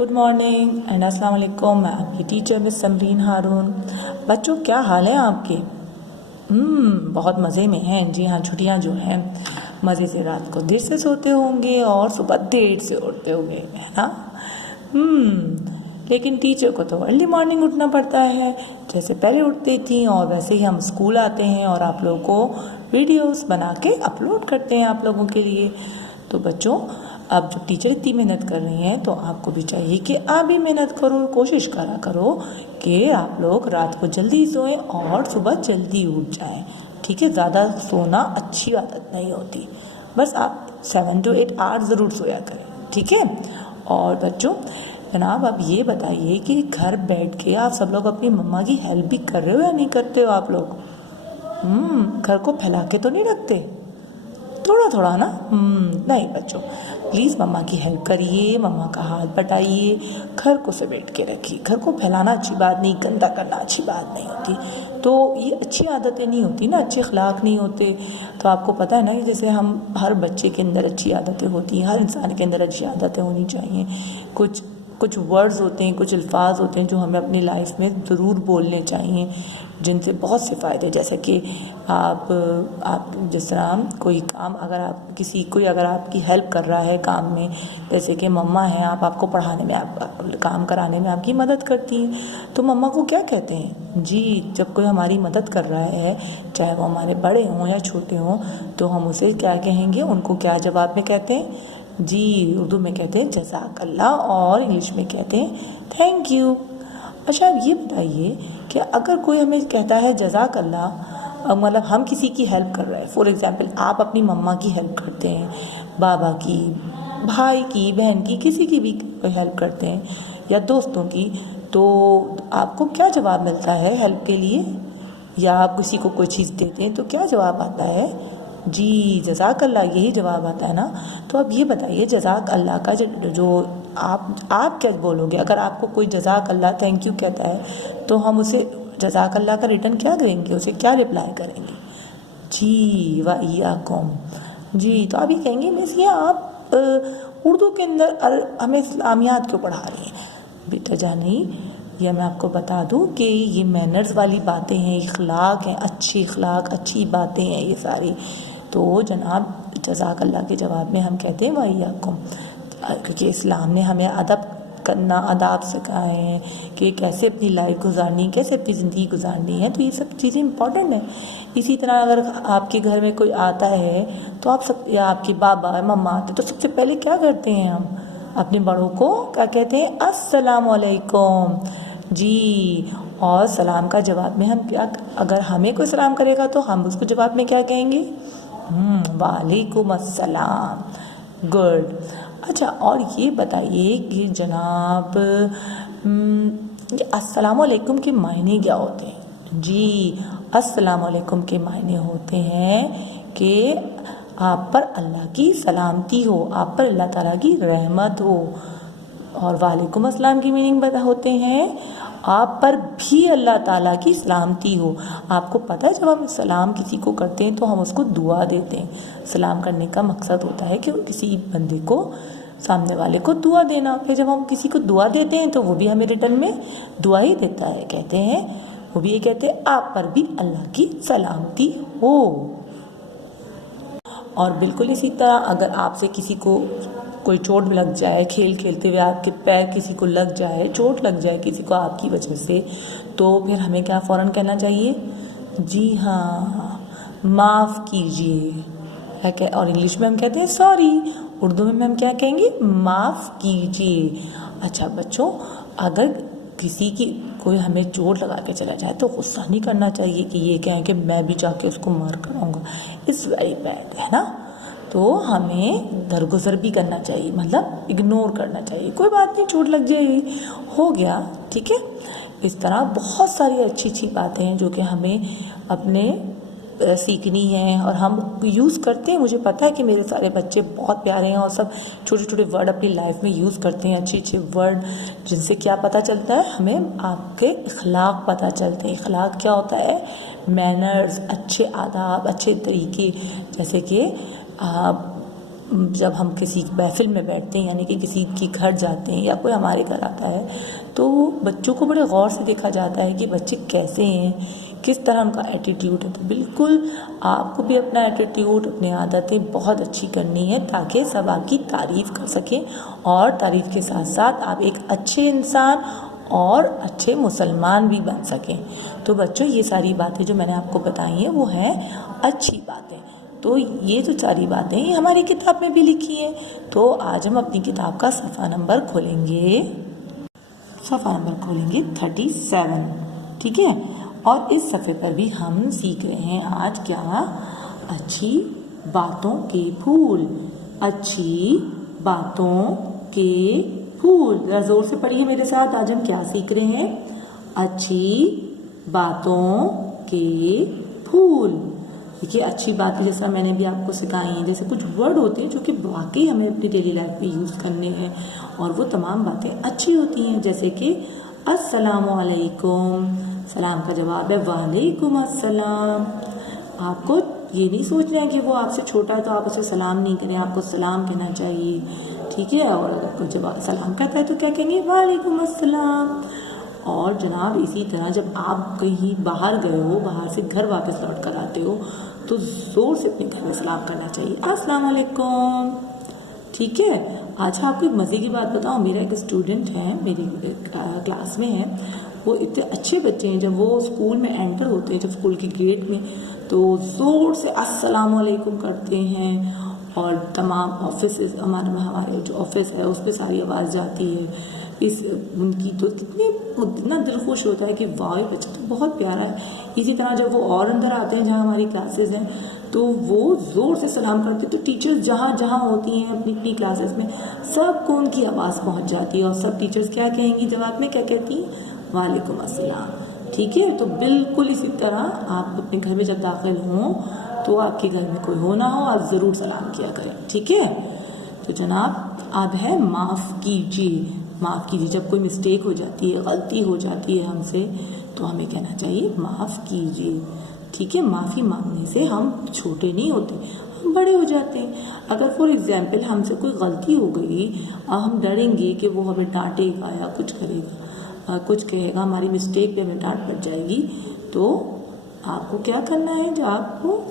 Good morning and अस्सलाम वालेकुम। मैं आपकी टीचर मिस समरीन हारून। बच्चों, क्या हाल है आपके? बहुत मज़े में हैं। जी हाँ, छुट्टियाँ जो हैं मज़े से रात को देर से सोते होंगे और सुबह देर से उठते होंगे, है ना? लेकिन टीचर को तो अर्ली मॉर्निंग उठना पड़ता है, जैसे पहले उठती थी, और वैसे ही हम स्कूल आते हैं और आप लोगों को वीडियोस बना के अपलोड करते हैं आप लोगों के लिए। तो बच्चों, अब जब टीचर इतनी मेहनत कर रही हैं तो आपको भी चाहिए कि आप भी मेहनत करो, कोशिश करा करो कि आप लोग रात को जल्दी सोएं और सुबह जल्दी उठ जाएं। ठीक है, ज़्यादा सोना अच्छी आदत नहीं होती, बस आप 7 to 8 आवर्स ज़रूर सोया करें। ठीक है। और बच्चों जनाब, आप ये बताइए कि घर बैठ के आप सब लोग अपनी मम्मा की हेल्प भी कर रहे हो या नहीं करते हो आप लोग? घर को फैला के तो नहीं रखते? थोड़ा थोड़ा ना। नहीं बच्चों, प्लीज़ मम्मा की हेल्प करिए, मम्मा का हाथ बटाइए, घर को समेट के रखिए। घर को फैलाना अच्छी बात नहीं, गंदा करना अच्छी बात नहीं होती। तो ये अच्छी आदतें नहीं होती ना, अच्छे अखलाक नहीं होते। तो आपको पता है ना कि जैसे हम हर बच्चे के अंदर अच्छी आदतें होती हैं, हर इंसान के अंदर अच्छी आदतें होनी चाहिए। कुछ वर्ड्स होते हैं, कुछ अल्फाज होते हैं जो हमें अपनी लाइफ में ज़रूर बोलने चाहिए, जिनसे बहुत से फ़ायदे, जैसे कि आप जिस तरह कोई काम, अगर आपकी हेल्प कर रहा है काम में, जैसे कि मम्मा हैं, आपको पढ़ाने में, आप काम कराने में आपकी मदद करती हैं, तो मम्मा को क्या कहते हैं जी? जब कोई हमारी मदद कर रहा है, चाहे वो हमारे बड़े हों या छोटे हों, तो हम उसे क्या कहेंगे? उनको क्या जवाब में कहते हैं जी? उर्दू में कहते हैं जज़ाकल्लाह और इंग्लिश में कहते हैं थैंक यू। अच्छा, अब ये बताइए कि अगर कोई हमें कहता है जज़ाकल्लाह, मतलब हम किसी की हेल्प कर रहे हैं, फॉर एग्ज़ाम्पल आप अपनी मम्मा की हेल्प करते हैं, बाबा की, भाई की, बहन की, किसी की भी हेल्प करते हैं या दोस्तों की, तो आपको क्या जवाब मिलता है हेल्प के लिए? या आप किसी को कोई चीज़ देते हैं तो क्या जवाब आता है जी? जज़ाकल्लाह, यही जवाब आता है ना? तो अब ये बताइए, जज़ाकल्लाह का जो आप क्या बोलोगे? अगर आपको कोई जज़ाकल्लाह थैंक यू कहता है तो हम उसे जज़ाकल्लाह का रिटर्न क्या करेंगे? उसे क्या रिप्लाई करेंगे? जी व इय्याकुम। जी, तो आप ये कहेंगे मिस ये आप उर्दू के अंदर हमें इस्लामियात क्यों पढ़ा रही हैं? बेटा जानी, या मैं आपको बता दूं कि ये मैनर्स वाली बातें हैं, इखलाक हैं, अच्छी इखलाक, अच्छी बातें हैं ये सारी। तो जनाब, जज़ाकल्लाह के जवाब में हम कहते हैं वइय्याकुम, क्योंकि इस्लाम ने हमें अदब करना, आदाब सिखाए हैं कि कैसे अपनी लाइफ गुजारनी, कैसे अपनी ज़िंदगी गुजारनी है। तो ये सब चीज़ें इंपॉर्टेंट हैं। इसी तरह अगर आपके घर में कोई आता है तो आप सब, या आपके बाबा मम्मा आते, तो सबसे पहले क्या करते हैं? हम अपने बड़ों को क्या कहते हैं? अस्सलामु अलैकुम जी। और सलाम का जवाब में हम क्या, अगर हमें कोई सलाम करेगा तो हम उसको जवाब में क्या कहेंगे? वालेकुम अस्सलाम। गुड। अच्छा, और ये बताइए कि जनाब, ये अस्सलामु अलैकुम के मायने क्या होते हैं? जी, अस्सलामु अलैकुम के मायने होते हैं कि आप पर अल्लाह की सलामती हो, आप पर अल्लाह ताला की रहमत हो। और वालेकुम अस्सलाम की मीनिंग होते हैं आप पर भी अल्लाह ताला की सलामती हो। आपको पता है, जब हम सलाम किसी को करते हैं तो हम उसको दुआ देते हैं। सलाम करने का मकसद होता है कि किसी बंदे को, सामने वाले को दुआ देना। फिर जब हम किसी को दुआ देते हैं तो वो भी हमें रिटर्न में दुआ ही देता है। कहते हैं, वो भी ये कहते हैं आप पर भी अल्लाह की सलामती हो। और बिल्कुल इसी तरह अगर आपसे किसी को कोई चोट लग जाए, खेल खेलते हुए आपके पैर किसी को लग जाए, चोट लग जाए किसी को आपकी वजह से, तो फिर हमें क्या फ़ौरन कहना चाहिए? जी हाँ, माफ़ कीजिए, है क्या? और इंग्लिश में हम कहते हैं सॉरी, उर्दू में हम क्या कहेंगे? माफ़ कीजिए। अच्छा बच्चों, अगर किसी की कोई हमें चोट लगा के चला जाए तो गुस्सा नहीं करना चाहिए कि ये कहें कि मैं भी जाके उसको मार कराऊंगा। इट्स वेरी बैड, है ना? तो हमें दरगुजर भी करना चाहिए, मतलब इग्नोर करना चाहिए। कोई बात नहीं, चोट लग जाएगी, हो गया, ठीक है। इस तरह बहुत सारी अच्छी अच्छी बातें हैं जो कि हमें अपने सीखनी है और हम यूज़ करते हैं। मुझे पता है कि मेरे सारे बच्चे बहुत प्यारे हैं और सब छोटे छोटे वर्ड अपनी लाइफ में यूज़ करते हैं, अच्छे अच्छे वर्ड, जिनसे क्या पता चलता है? हमें आपके इखलाक पता चलते हैं। इखलाक क्या होता है? मैनर्स, अच्छे आदाब, अच्छे तरीके, जैसे कि जब हम किसी महफिल में बैठते हैं, यानी कि किसी के घर जाते हैं या कोई हमारे घर आता है, तो बच्चों को बड़े गौर से देखा जाता है कि बच्चे कैसे हैं, किस तरह उनका एटीट्यूड है। तो बिल्कुल आपको भी अपना एटीट्यूड, अपनी आदतें बहुत अच्छी करनी है ताकि सब आपकी तारीफ़ कर सकें, और तारीफ़ के साथ साथ आप एक अच्छे इंसान और अच्छे मुसलमान भी बन सकें। तो बच्चों, ये सारी बातें जो मैंने आपको बताई हैं वो हैं अच्छी बातें। तो ये जो सारी बातें ये हमारी किताब में भी लिखी है। तो आज हम अपनी किताब का सफ़ा नंबर खोलेंगे 37, ठीक है। और इस सफ़े पर भी हम सीख रहे हैं आज क्या, अच्छी बातों के फूल, अच्छी बातों के फूल। ज़रा ज़ोर से पढ़िए मेरे साथ, आज हम क्या सीख रहे हैं, अच्छी बातों के फूल। देखिए, अच्छी बातें जैसा मैंने भी आपको सिखाई हैं, जैसे कुछ वर्ड होते हैं जो कि वाकई हमें अपनी डेली लाइफ में यूज़ करने हैं, और वो तमाम बातें अच्छी होती हैं। जैसे कि अस्सलामु अलैकुम, सलाम का जवाब है वालेकुम अस्सलाम। आपको ये नहीं सोचना है कि वो आपसे छोटा है तो आप उसे सलाम नहीं करें, आपको सलाम कहना चाहिए, ठीक है। और अगर कोई जवाब सलाम कहता है तो क्या कहेंगे, वालेकुम अस्सलाम। और जनाब, इसी तरह जब आप कहीं बाहर गए हो, बाहर से घर वापस लौट कर आते हो, तो ज़ोर से अपने घर में सलाम करना चाहिए, अस्सलाम वालेकुम, ठीक है। अच्छा, आपको एक मज़े की बात बताऊँ, मेरा एक स्टूडेंट है, मेरी क्लास में है, वो इतने अच्छे बच्चे हैं, जब वो स्कूल में एंटर होते हैं, जब स्कूल के गेट में, तो ज़ोर से अस्सलाम वालेकुम करते हैं, और तमाम ऑफिस, हमारे जो ऑफिस है उस पर सारी आवाज़ जाती है इस उनकी, तो कितना दिल खुश होता है कि वाह, ये बच्चा तो बहुत प्यारा है। इसी तरह जब वो और अंदर आते हैं जहाँ हमारी क्लासेस हैं, तो वो ज़ोर से सलाम करते हैं, तो टीचर्स जहाँ जहाँ होती हैं अपनी अपनी क्लासेस में, सबको उनकी आवाज़ पहुँच जाती है, और सब टीचर्स क्या कहेंगी जवाब में, क्या कहती हैं, वालेकुम अस्सलाम, ठीक है। तो बिल्कुल इसी तरह आप अपने घर में जब दाखिल हों, तो आपके घर में कोई हो ना हो, आप ज़रूर सलाम किया करें, ठीक है। तो जनाब, अब है माफ़ कीजिए। माफ़ कीजिए, जब कोई मिस्टेक हो जाती है, गलती हो जाती है हमसे, तो हमें कहना चाहिए माफ़ कीजिए, ठीक है। माफ़ी मांगने से हम छोटे नहीं होते, हम बड़े हो जाते हैं। अगर फॉर एग्जांपल हमसे कोई गलती हो गई, हम डरेंगे कि वो हमें डांटेगा या कुछ करेगा, कुछ कहेगा, हमारी मिस्टेक पे हमें डांट पड़ जाएगी, तो आपको क्या करना है, जो आपको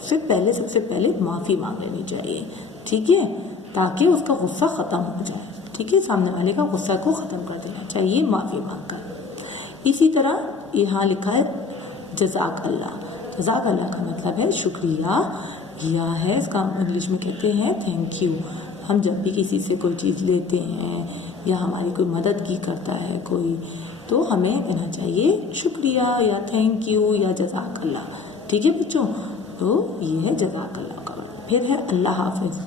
सबसे पहले माफ़ी मांग लेनी चाहिए, ठीक है, ताकि उसका गुस्सा ख़त्म हो जाए, ठीक है। सामने वाले का गुस्सा को ख़त्म कर देना चाहिए माफ़ी मांगकर। इसी तरह यहाँ लिखा है जज़ाक अल्लाह। जज़ाक अल्लाह का मतलब है शुक्रिया किया है, इसका इंग्लिश में कहते हैं थैंक यू। हम जब भी किसी से कोई चीज़ लेते हैं या हमारी कोई मदद की करता है कोई, तो हमें कहना चाहिए शुक्रिया या थैंक यू या जज़ाक अल्लाह, ठीक है बच्चों। तो ये है जज़ाक अल्लाह का। फिर है अल्लाह हाफ़िज़।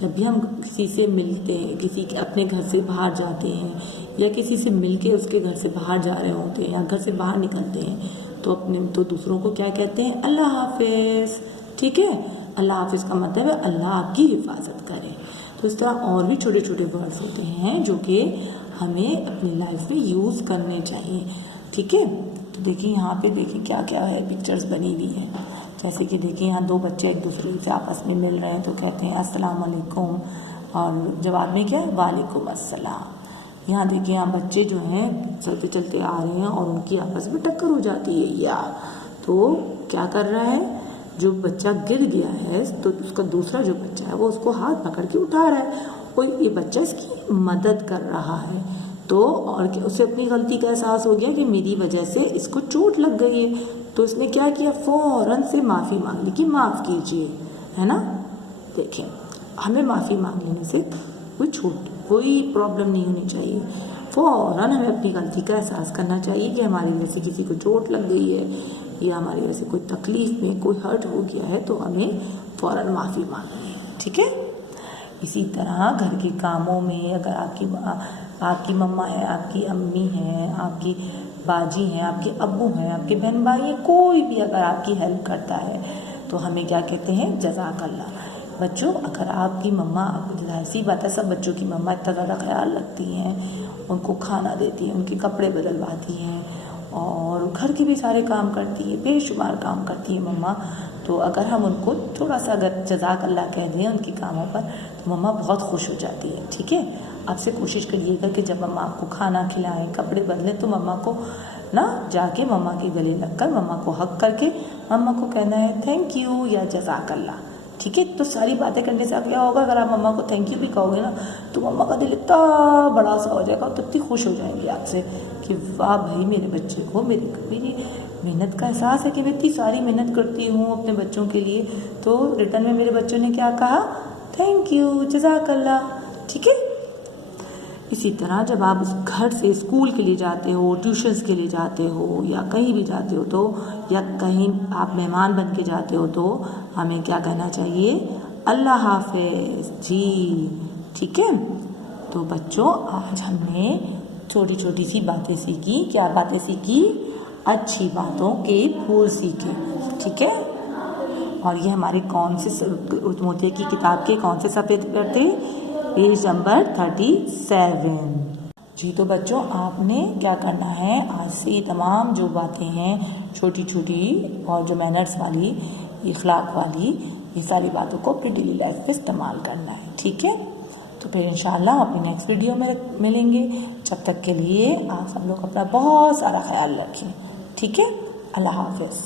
जब भी हम किसी से मिलते हैं, किसी के अपने घर से बाहर जाते हैं, या किसी से मिलके उसके घर से बाहर जा रहे होते हैं, या घर से बाहर निकलते हैं, तो दूसरों को क्या कहते हैं, अल्लाह हाफ़िज़, ठीक है। अल्लाह हाफ़िज़ का मतलब है अल्लाह आपकी हिफाजत करे। तो इस तरह और भी छोटे छोटे वर्ड्स होते हैं जो कि हमें अपनी लाइफ में यूज़ करने चाहिए, ठीक है। तो देखिए यहाँ पे देखिए क्या क्या है, पिक्चर्स बनी हुई हैं। जैसे कि देखिए यहाँ दो बच्चे एक दूसरे से आपस में मिल रहे हैं, तो कहते हैं अस्सलाम वालेकुम, और जवाब में क्या है, वालेकुम अस्सलाम। यहाँ देखिए यहाँ बच्चे जो हैं चलते चलते आ रहे हैं और उनकी आपस में टक्कर हो जाती है, या तो क्या कर रहा है, जो बच्चा गिर गया है तो उसका दूसरा जो बच्चा है वो उसको हाथ पकड़ के उठा रहा है, और ये बच्चा इसकी मदद कर रहा है। तो और उसे अपनी गलती का एहसास हो गया कि मेरी वजह से इसको चोट लग गई है, तो उसने क्या किया, फ़ौरन से माफ़ी मांग ली कि माफ़ कीजिए, है ना। देखें, हमें माफ़ी मांग लेने से कोई प्रॉब्लम नहीं होनी चाहिए। फ़ौरन हमें अपनी गलती का एहसास करना चाहिए कि हमारी वजह से किसी को चोट लग गई है या हमारी वजह से कोई तकलीफ़ में कोई हर्ट हो गया है, तो हमें फ़ौरन माफ़ी मांगनी है, ठीक है। इसी तरह घर के कामों में अगर आपकी मम्मा है, आपकी अम्मी है, आपकी बाजी हैं, आपके अब्बू हैं, आपके बहन भाई हैं, कोई भी अगर आपकी हेल्प करता है तो हमें क्या कहते हैं, जज़ाक अल्लाह। बच्चों, अगर आपकी मम्मा, ऐसी बात है सब बच्चों की मम्मा इतना ज़्यादा ख्याल रखती हैं, उनको खाना देती हैं, उनके कपड़े बदलवाती हैं, और घर के भी सारे काम करती है, बेशुमार काम करती है मम्मा। तो अगर हम उनको थोड़ा सा अगर जज़ाक अल्लाह कह दें उनके कामों पर तो मम्मा बहुत खुश हो जाती है। ठीक है, आपसे कोशिश करिएगा कि जब मम्मा आपको खाना खिलाएं, कपड़े बदलें, तो मम्मा को ना जाके मम्मा के गले लगकर मम्मा को हक करके मम्मा को कहना है थैंक यू या जज़ाक अल्लाह। ठीक है, तो सारी बातें करने से क्या होगा, अगर आप मम्मा को थैंक यू भी कहोगे ना तो मम्मा का दिल इतना बड़ा सा हो जाएगा, तो इतनी खुश हो जाएंगी आपसे कि वाह भाई मेरे बच्चे को मेरी मेहनत का एहसास है कि मैं इतनी सारी मेहनत करती हूँ अपने बच्चों के लिए, तो रिटर्न में मेरे बच्चों ने क्या कहा, थैंक यू जज़ाक अल्लाह। ठीक है, इसी तरह जब आप घर से स्कूल के लिए जाते हो, ट्यूशन्स के लिए जाते हो या कहीं भी जाते हो तो, या कहीं आप मेहमान बन के जाते हो तो हमें क्या कहना चाहिए, अल्लाह हाफ़िज़ जी। ठीक है, तो बच्चों आज हमने छोटी छोटी सी बातें सीखी। क्या बातें सीखी, अच्छी बातों के फूल सीखे। ठीक है, और ये हमारे कौन से मोतिया की किताब के कौन से सफ़े पर थे, पेज नंबर 37। जी, तो बच्चों आपने क्या करना है, आज से ये तमाम जो बातें हैं छोटी छोटी और जो मैनर्स वाली, इखलाक वाली, ये सारी बातों को अपनी डेली लाइफ में इस्तेमाल करना है। ठीक है, तो फिर इंशाल्लाह अपनी नेक्स्ट वीडियो में मिलेंगे। जब तक के लिए आप सब लोग अपना बहुत सारा ख्याल रखें। ठीक है, अल्लाह हाफ़िज़।